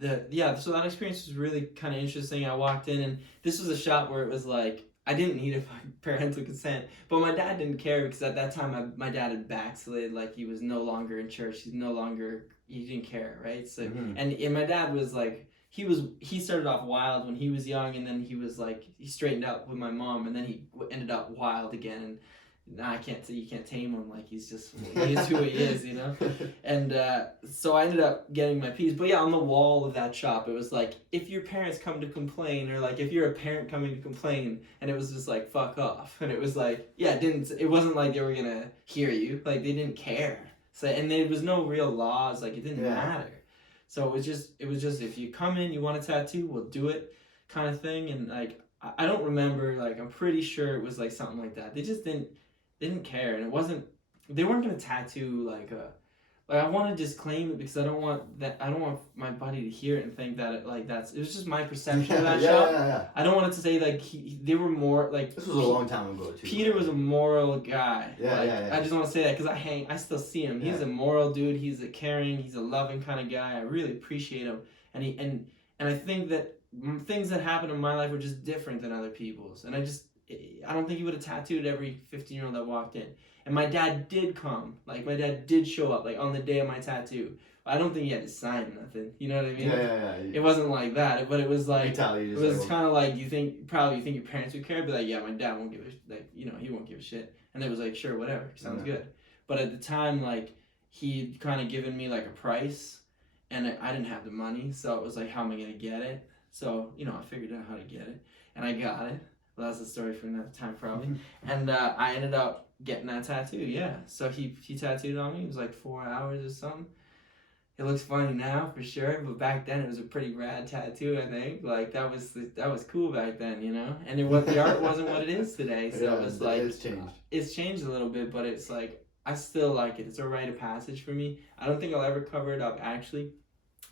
that experience was really kind of interesting. I walked in and this was a shop where it was like. I didn't need a parental consent, but my dad didn't care because at that time my dad had backslid, like he was no longer in church, he didn't care, right? So and my dad was like he started off wild when he was young, and then he was like he straightened up with my mom, and then he ended up wild again, and now I can't say you can't tame him, like he is who he is, you know. And so I ended up getting my piece. But yeah, on the wall of that shop, it was like if your parents come to complain, or like if you're a parent coming to complain, and it was just like fuck off, and it was like it wasn't like they were gonna hear you, like they didn't care. So and there was no real laws, like it didn't matter. So it was just if you come in, you want a tattoo, we'll do it, kind of thing. And like I don't remember, like I'm pretty sure it was like something like that. They just didn't care, and they weren't gonna tattoo like I want to disclaim it because I don't want my buddy to hear it and think that it was just my perception of that shop. Yeah. I don't want it to say like they were more like this was a long time ago too. Peter was a moral guy. Yeah. I just want to say that because I still see him. He's a moral dude. He's a caring. He's a loving kind of guy. I really appreciate him, and I think that things that happened in my life were just different than other people's, and I don't think he would have tattooed every 15-year-old that walked in. And my dad did come. Like, my dad did show up, like, on the day of my tattoo. I don't think he had to sign nothing. You know what I mean? Yeah. It wasn't like that, but it was like... It was kind of like, you think your parents would care, but like, yeah, my dad won't give he won't give a shit. And it was like, sure, whatever, sounds good. But at the time, like, he'd kind of given me, like, a price, and I didn't have the money, so it was like, how am I going to get it? So, I figured out how to get it, and I got it. Well, that's a story for another time, probably. And I ended up getting that tattoo, yeah. So he tattooed on me. It was like 4 hours or something. It looks funny now, for sure. But back then, it was a pretty rad tattoo, I think. Like, that was cool back then, And the art wasn't what it is today. So it was like... It's changed. It's changed a little bit, but it's like... I still like it. It's a rite of passage for me. I don't think I'll ever cover it up, actually.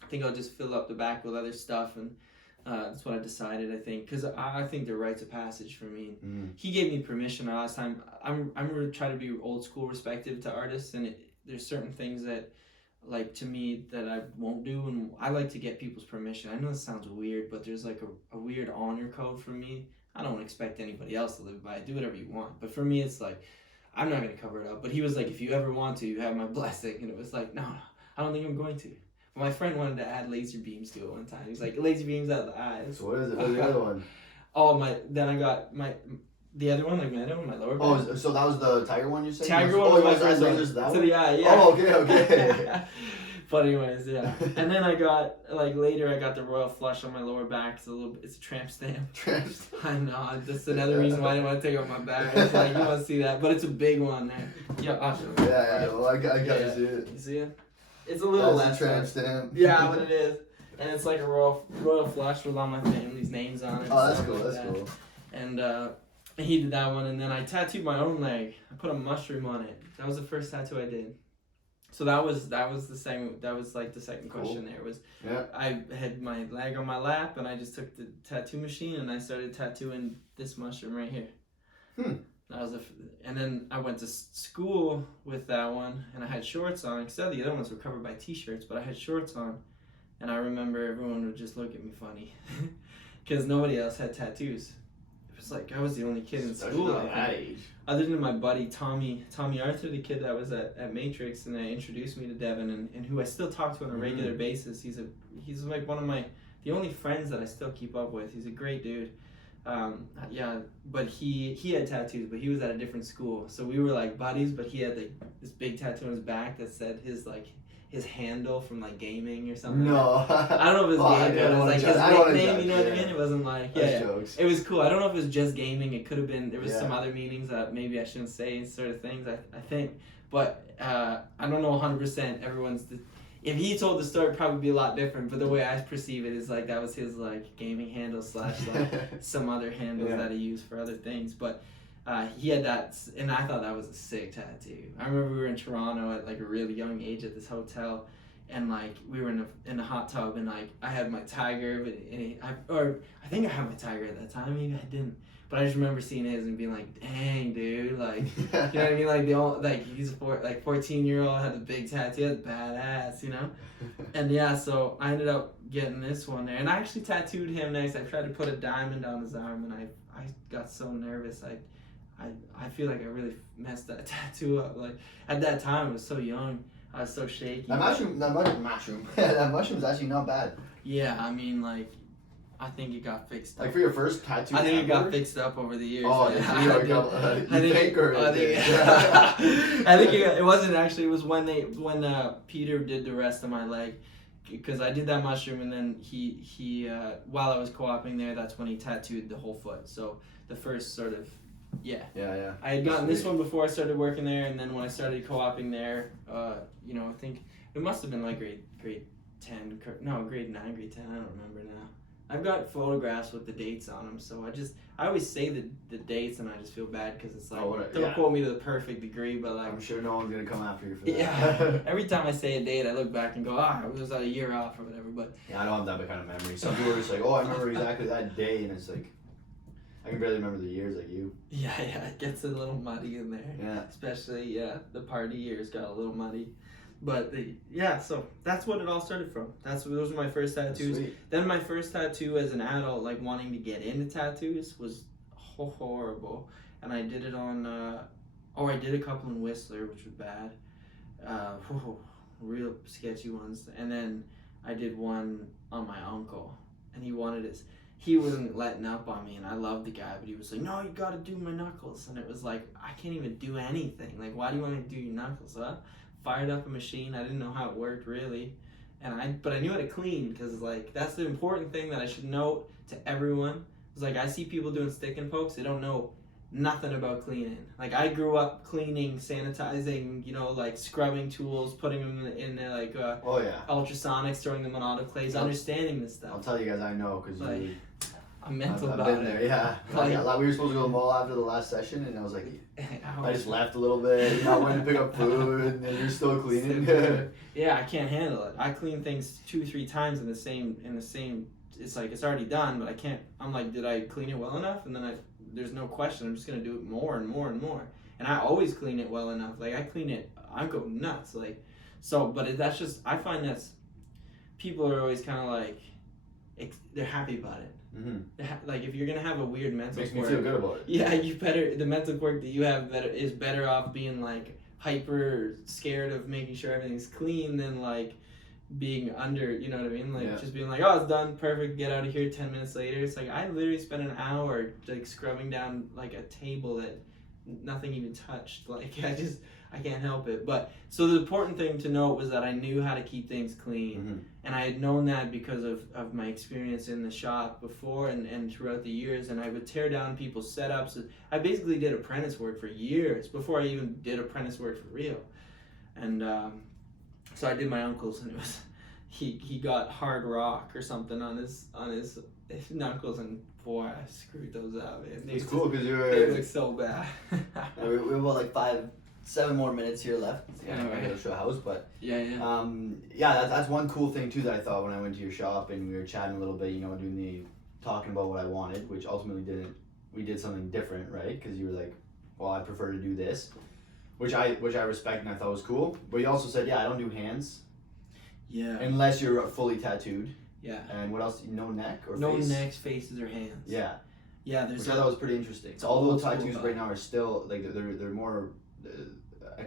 I think I'll just fill up the back with other stuff and... that's what I decided, I think, because I think the rites of passage for me. He gave me permission last time. I'm really trying to be old school, respective to artists, and there's certain things that, like, to me, that I won't do, and I like to get people's permission. I know this sounds weird, but there's like a weird honor code for me. I don't expect anybody else to live by it. Do whatever you want, but for me, it's like I'm not gonna cover it up. But he was like, if you ever want to, you have my blessing, and it was like, no, I don't think I'm going to. My friend wanted to add laser beams to it one time. He's like, laser beams out of the eyes. So what is it? What's the other one? Then I got the other one, like my other one, my lower back. Oh, so that was the tiger one you said? Tiger one was lasers that to one? the eye, yeah. Oh, okay. But anyways, yeah. And then I got, like, later I got the royal flush on my lower back. It's a tramp stamp. Tramp stamp. I know. That's another reason why I didn't want to take off my back. It's like, you want to see that. But it's a big one, man. Yeah, I'll show you. Yeah. Well, I gotta see it. You see it? It's a little less. Tramp fun. stamp. Yeah, but it is. And it's like a royal flush with all my family's names on it. Oh, that's cool. That's cool. And he did that one, and then I tattooed my own leg. I put a mushroom on it. That was the first tattoo I did. So that was the second. That was like the second question. There was. Yeah. I had my leg on my lap, and I just took the tattoo machine and I started tattooing this mushroom right here. That was and then I went to school with that one, and I had shorts on. Except the other ones were covered by t-shirts, but I had shorts on, and I remember everyone would just look at me funny, because nobody else had tattoos. I was the only kid in Especially school. at that age. Other than my buddy Tommy Arthur, the kid that was at Matrix, and introduced me to Devin, and who I still talk to on a regular basis. He's like one of the only friends that I still keep up with. He's a great dude. But he had tattoos, but he was at a different school, so we were like buddies. But he had like this big tattoo on his back that said his handle from like gaming or something. No. I don't know if it was gaming, but it was like his nickname, you know what I mean? It wasn't like, Jokes. It was cool. I don't know if it was just gaming. It could have been, there was some other meanings that maybe I shouldn't say, sort of things, I think. But I don't know 100%. If he told the story, it'd probably be a lot different. But the way I perceive it is like that was his like gaming handle / like some other handles that he used for other things. But he had that, and I thought that was a sick tattoo. I remember we were in Toronto at like a really young age at this hotel, and like we were in a hot tub, and like I had my tiger, I think I had my tiger at that time. Maybe I didn't, but I just remember seeing his and being like, "Dang, dude!" Like, you know what I mean? Like he's a 14-year-old, had the big tattoo, that's badass, you know. And so I ended up getting this one there, and I actually tattooed him next. I tried to put a diamond on his arm, and I got so nervous. I feel like I really messed that tattoo up. Like at that time, I was so young. I was so shaky. That mushroom's actually not bad. Yeah, I mean, like, I think it got fixed up. Like for your first tattoo. I think it got fixed up over the years. Oh, I think it wasn't actually. It was when Peter did the rest of my leg, because I did that mushroom, and then he while I was co-oping there, that's when he tattooed the whole foot. So the first sort of. Yeah. I had gotten this one before I started working there, and then when I started co-oping there, I think it must have been like grade 10, grade 9, grade 10, I don't remember now. I've got photographs with the dates on them, so I always say the dates, and I just feel bad because it's like, don't quote me to the perfect degree, but like... I'm sure no one's going to come after you for that. Yeah, every time I say a date, I look back and go, it was a year off or whatever, but... Yeah, I don't have that kind of memory. Some people are just like, I remember exactly that day, and it's like... I can barely remember the years like you. Yeah, it gets a little muddy in there. Yeah. Especially, the party years got a little muddy. But, so that's what it all started from. Those were my first tattoos. Then my first tattoo as an adult, like wanting to get into tattoos, was horrible. And I did it on, I did a couple in Whistler, which was bad. Real sketchy ones. And then I did one on my uncle. And he wasn't letting up on me, and I loved the guy, but he was like, "No, you gotta do my knuckles." And it was like, I can't even do anything. Like, why do you want me to do your knuckles? So I fired up a machine. I didn't know how it worked really, but I knew how to clean, because like that's the important thing that I should note to everyone. It's like I see people doing stick and pokes, they don't know nothing about cleaning. Like I grew up cleaning, sanitizing, like scrubbing tools, putting them in like ultrasonics, throwing them on autoclaves, understanding this stuff. I'll tell you guys, I know, because I'm mental I've about been it. there, yeah. We were supposed to go to the mall after the last session, and I was like, I just left a little bit. I went to pick up food, and then you're still cleaning. Yeah, I can't handle it. I clean things 2-3 times in the same. It's like it's already done, but I can't. I'm like, did I clean it well enough? And then there's no question. I'm just gonna do it more and more and more. And I always clean it well enough. Like I clean it, I go nuts. Like so, but that's just. I find people are always kind of like, they're happy about it. Mm-hmm. Like if you're gonna have a weird mental makes quirk, me feel good about it. Yeah, the mental quirk that you have is better off being like hyper scared of making sure everything's clean than like being under, you know what I mean? Like just being like, it's done, perfect, get out of here. 10 minutes later, it's like I literally spent an hour like scrubbing down like a table that nothing even touched. Like I can't help it. But so the important thing to note was that I knew how to keep things clean, and I had known that because of my experience in the shop before and throughout the years. And I would tear down people's setups. I basically did apprentice work for years before I even did apprentice work for real. And so I did my uncle's, and it was he got hard rock or something on his knuckles, and boy, I screwed those up. It's cool because they look so bad. we have about like 5-7 more minutes here left. Yeah, I'm gonna go show a house, but that's one cool thing too that I thought when I went to your shop and we were chatting a little bit, talking about what I wanted, which ultimately we did something different, right? Because you were like, well, I prefer to do this, which I respect and I thought was cool. But you also said, I don't do hands. Yeah. Unless you're fully tattooed. Yeah. And what else? No neck or no face? No necks, faces, or hands. Yeah. Yeah, which there's I thought was pretty interesting. it's All old those tattoos school right now are still like they're more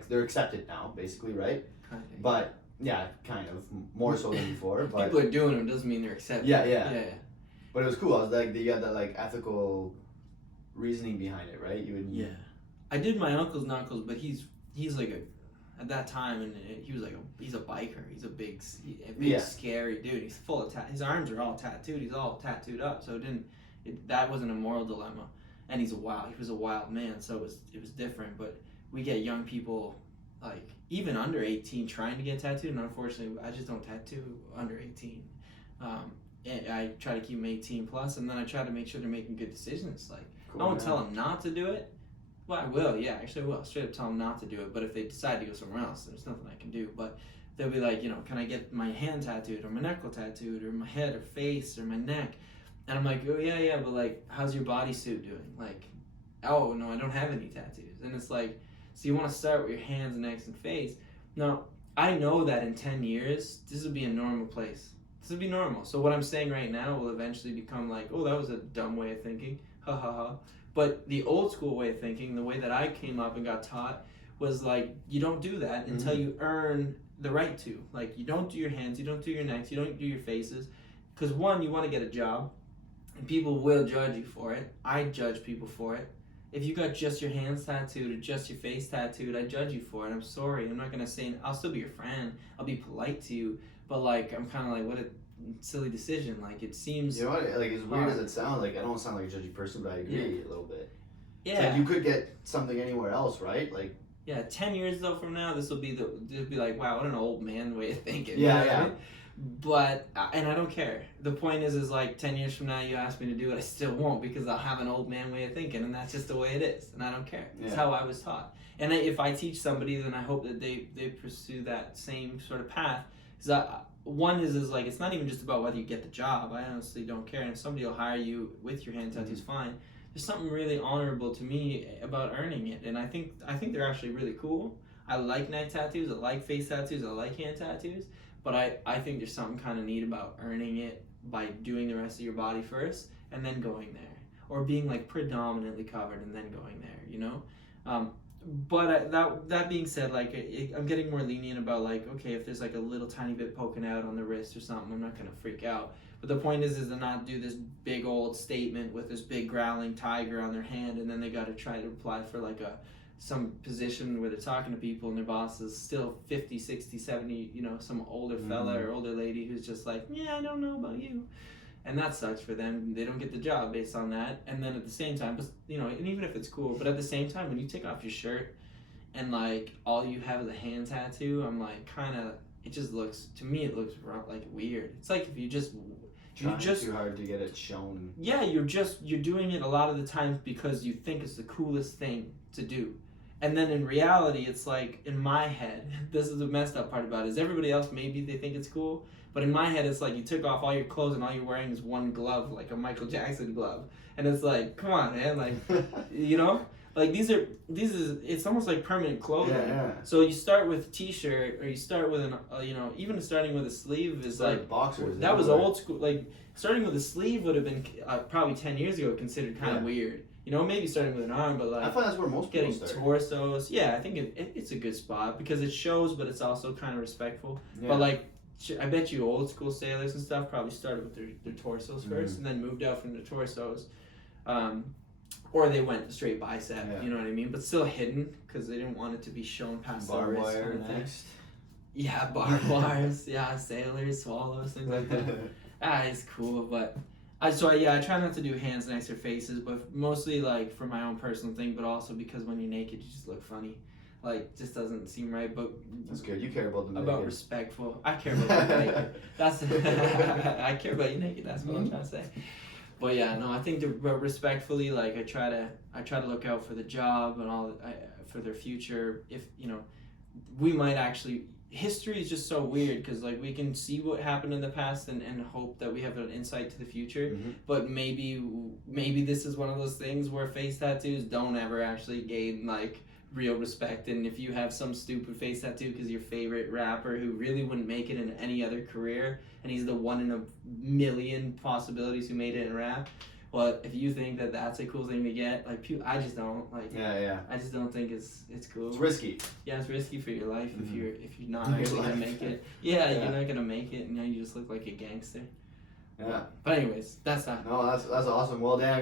they're accepted now, basically, right? kind of, But yeah, kind of more so than before. But people are doing them doesn't mean they're accepted. yeah. But it was cool. I was like, you had that like ethical reasoning behind it, right? You would I did my uncle's knuckles, but he's like at that time, and he was like he's a biker. He's a big scary dude. He's full of his arms are all tattooed. He's all tattooed up. So that wasn't a moral dilemma. And he was a wild man. So it was different. But we get young people like even under 18 trying to get tattooed, and unfortunately, I just don't tattoo under 18. And I try to keep them 18 plus, and then I try to make sure they're making good decisions. Like cool, I won't tell them not to do it. Well, I will. Yeah, actually, I will. Straight up tell them not to do it. But if they decide to go somewhere else, there's nothing I can do. But they'll be like, can I get my hand tattooed or my knuckle tattooed or my head or face or my neck? And I'm like, oh yeah, but like, how's your bodysuit doing? Like, oh no, I don't have any tattoos. And it's like, so you want to start with your hands, necks, and face. Now, I know that in 10 years, this will be a normal place. This will be normal. So what I'm saying right now will eventually become like, oh, that was a dumb way of thinking. Ha ha ha. But the old school way of thinking, the way that I came up and got taught, was like, you don't do that until you earn the right to. Like, you don't do your hands, you don't do your necks, you don't do your faces. Because one, you want to get a job, and people will judge you for it. I judge people for it. If you got just your hands tattooed or just your face tattooed, I judge you for it. I'm sorry. I'm not going to say, I'll still be your friend. I'll be polite to you. But, like, I'm kind of like, what a silly decision. Like, it seems... You know what? Like, as weird as it sounds, like, I don't sound like a judgy person, but I agree a little bit. Yeah. It's like you could get something anywhere else, right? Like... Yeah, 10 years, though, from now, this will be like, wow, what an old man way of thinking. Yeah, you know what I mean? But, and I don't care. The point is like 10 years from now, you ask me to do it, I still won't, because I'll have an old man way of thinking, and that's just the way it is, and I don't care. It's how I was taught. And if I teach somebody, then I hope that they pursue that same sort of path. Because one is like, it's not even just about whether you get the job. I honestly don't care. And if somebody will hire you with your hand tattoos, fine. There's something really honorable to me about earning it, and I think they're actually really cool. I like neck tattoos, I like face tattoos, I like hand tattoos. But I think there's something kind of neat about earning it by doing the rest of your body first and then going there. Or being like predominantly covered and then going there, But that being said, like I'm getting more lenient about like, okay, if there's like a little tiny bit poking out on the wrist or something, I'm not going to freak out. But the point is to not do this big old statement with this big growling tiger on their hand, and then they got to try to apply for like some position where they're talking to people and their boss is still 50, 60, 70, some older fella or older lady who's just like, yeah, I don't know about you. And that sucks for them. They don't get the job based on that. And then at the same time, and even if it's cool, but at the same time, when you take off your shirt and like all you have is a hand tattoo, I'm like it just looks, to me, it looks like weird. It's like if you just too hard to get it shown. Yeah, you're doing it a lot of the times because you think it's the coolest thing to do. And then in reality, it's like, in my head, this is the messed up part about it, is everybody else, maybe they think it's cool, but in my head, it's like you took off all your clothes and all you're wearing is one glove, like a Michael Jackson glove. And it's like, come on, man, like, like it's almost like permanent clothing. Yeah. So you start with a t-shirt, or you start with even starting with a sleeve is like boxers. That was old school. Like starting with a sleeve would have been probably 10 years ago considered kind of weird. Maybe starting with an arm, but like I find that's where most people getting torsos. Yeah, I think it's a good spot because it shows, but it's also kind of respectful. Yeah. But like, I bet you old school sailors and stuff probably started with their torsos first and then moved out from the torsos. Or they went straight bicep, you know what I mean? But still hidden because they didn't want it to be shown past the wrist. Barbed wire next. Yeah, barbed wires. Yeah, sailors, swallows, things like that. It's cool, but I try not to do hands, necks, or faces, but mostly like for my own personal thing, but also because when you're naked, you just look funny. Like, just doesn't seem right, but... That's good. You care about them naked. About respectful. I care about you naked. I care about you naked. That's what I'm trying to say. But yeah, no, I think respectfully, like I try to look out for the job and all for their future. If we might actually. History is just so weird because like we can see what happened in the past and hope that we have an insight to the future. But maybe this is one of those things where face tattoos don't ever actually gain like real respect. And if you have some stupid face tattoo because your favorite rapper who really wouldn't make it in any other career and he's the one in a million possibilities who made it in rap, But if you think that that's a cool thing to get, like, I just don't like. Yeah. I just don't think it's cool. It's risky. Yeah, it's risky for your life if you're not Your actually gonna life. make it. Yeah, you're not gonna make it, and now you just look like a gangster. Yeah. But anyways, that's that. No, that's awesome. Well, Dan,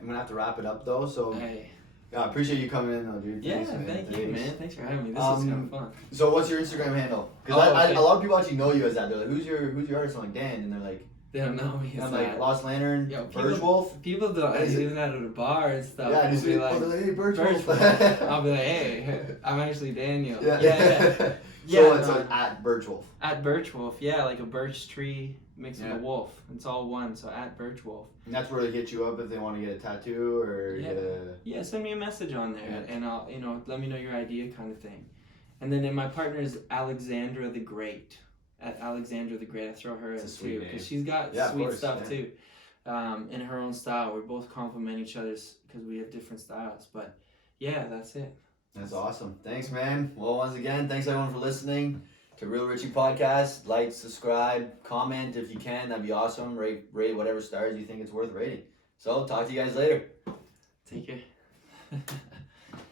I'm gonna have to wrap it up though. So Hey. yeah, I appreciate you coming in though, dude. Yeah, Thanks, man. thank you, man. Thanks for having me. This is kind of fun. So what's your Instagram handle? Because Okay. a lot of people actually know you as that. They're like, who's your artist? I'm like, Dan, and they're like, They don't know me. and As I'm like, that. Lost Lantern, Yo, Birch Wolf. People don't. I Is it- do that at a bar and stuff. Yeah, I'll just be like, they're like, hey, Birch Birch Wolf. Wolf. I'll be like, hey, I'm actually Daniel. Yeah. Yeah. So Yeah, it's no. like at Birch Wolf. At Birch Wolf, yeah, like a birch tree mixed with Yeah. a wolf. It's all one, so at Birch Wolf. And that's where they hit you up if they want to get a tattoo or Yeah. get a. Yeah, send me a message on there, Yeah. and I'll, let me know your idea, kind of thing. And then my partner is Alexandra the Great. At Alexandra the Great, I throw her That's in a sweet too, name. because she's got Yeah, of sweet course, stuff yeah. too. In her own style, we both complement each other's because we have different styles. But yeah, that's it. That's awesome. Thanks, man. Well, once again, thanks everyone for listening to Real Richie Podcast. Like, subscribe, comment if you can. That'd be awesome. Rate whatever stars you think it's worth rating. So, talk to you guys later. Take care.